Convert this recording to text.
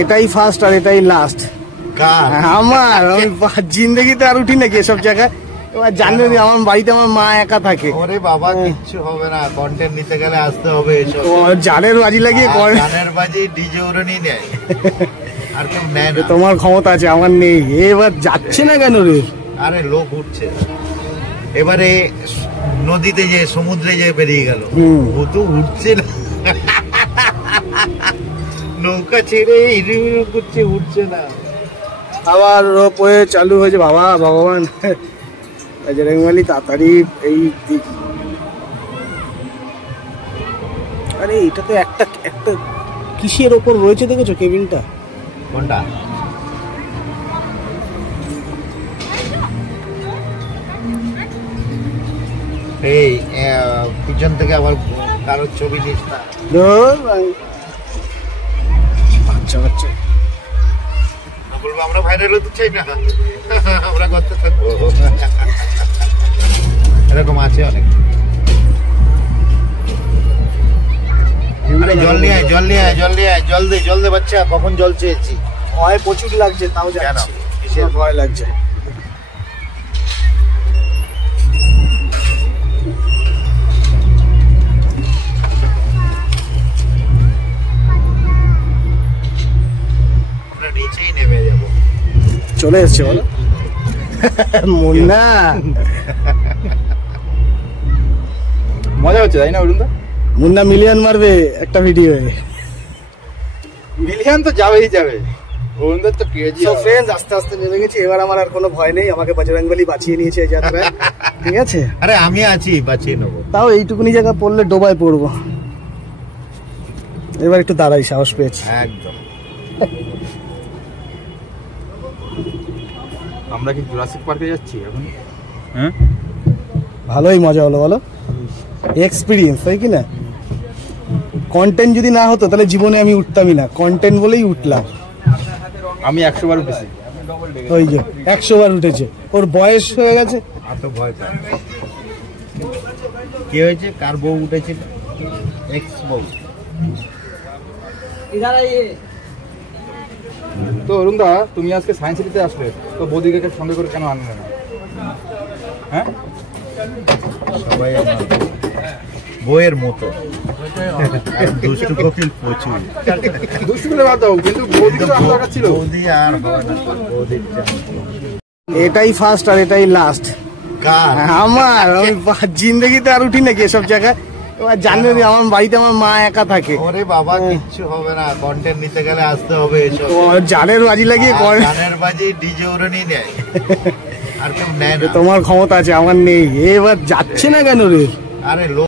এটাই ফার্স্ট আর এটাই লাস্ট আমার। আমি জিন্দগিতে আর উঠি নাকি এসব জায়গায়। এবার জানেন আমার বাড়িতে আমার মা একা থাকে। ওরে বাবা কিচ্ছু হবে না, কন্টেন্ট নিতে গেলে আসতে হবে এসব। জালের বাজি লাগিয়ে জানের বাজি ডিজে ওরনি নেয়, আর কেউ নেয় না। তোমার ক্ষমতা আছে, আমার নেই। এবার যাচ্ছে না কেন রে? আরে লোক উঠছে এবারে নদীতে, যে সমুদ্রে যে বেরিয়ে গেল, ও তো উঠছে না, নৌকা ছেড়ে ইরিমিরি করছে, উঠছে না। আবার রোপওয়ে চালু হয়েছে। বাবা ভগবান, বজরংবলী তাড়াতাড়ি এই দিক। আরে এটা তো একটা কিসের ওপর রয়েছে দেখেছো কেবিনটা? কোনটা? এই পিছন থেকে আবার কারোর ছবি নিস না। বাচ্চা বাচ্চা বলবো আমরা ভাইরাল হতে চাই না, আমরা করতে থাকবো। এরকম আছে অনেক। জল নিয়ে আয়, জল নিয়ে আয়, জল নিয়ে আয়, জল দে, জল দে বাচ্চা। কখন জল চেয়েছি? ভয় প্রচুর লাগছে, তাও যাচ্ছি। কিসের ভয় লাগছে? নিচেই নেমে যাবো। চলে এসছে বলো মুন্না। মজা হচ্ছে তাই না অরুণদা? মুন্না মিলিয়ন মারবে একটা ভিডিও। মিলিয়ন তো যাবেই যাবে। অরুণদার তো কেজি। সো ফ্রেন্ডস, আস্তে আস্তে নেমে গেছি। এবার আমার আর কোনো ভয় নেই। আমাকে বজরংবলী বাঁচিয়ে নিয়েছে এই যাত্রায়। ঠিক আছে, আরে আমি আছি, বাঁচিয়ে নেবো। তাও এইটুকুনি জায়গা পড়লে ডোবায় পড়বো। এবার একটু দাঁড়াই, সাহস পেয়েছি একদম। আমরা কি জুরাসিক পার্কে যাচ্ছি এখন? হ্যাঁ, ভালোই মজা হলো বলো। এক্সপিরিয়েন্স, তাই কি না? কন্টেন্ট যদি না হতো তাহলে জীবনে আমি উঠতামই না। কন্টেন্ট বলেই উঠলাম। আমি 100 বার উঠেছি। ওই যে 100 বার উঠেছে। ওর বয়স হয়ে গেছে। এত ভয় পায়। কি হয়েছে? কার বউ উঠেছিল? এক্স বউ। তো অরুণদা, তুমি আজকে সায়েন্স সিটিতে আসলে, তো বৌদিকে সঙ্গে করে কেন আনলে না? হ্যাঁ, সবাই আমার বইয়ের মতো। দুষ্টু কপিল প্রচুর। দুষ্টু করে বাদ দাও, কিন্তু বৌদি তো আমার কাছে ছিল। বৌদি আর হবে না, বৌদির এটাই ফার্স্ট আর এটাই লাস্ট আমার। আমি জিন্দগিতে আর উঠি নাকি এসব জায়গায়। এবার জানেন আমার বাড়িতে আমার মা একা থাকে। ওরে বাবা কিচ্ছু হবে না, কন্টেন্ট নিতে গেলে আসতে হবে এসব। জালের বাজি লাগিয়ে জানের বাজি ডিজে ওরনি নেয়, আর কেউ নেয় না। তোমার ক্ষমতা আছে, আমার নেই। এবার যাচ্ছে না কেন রে? আরে লোক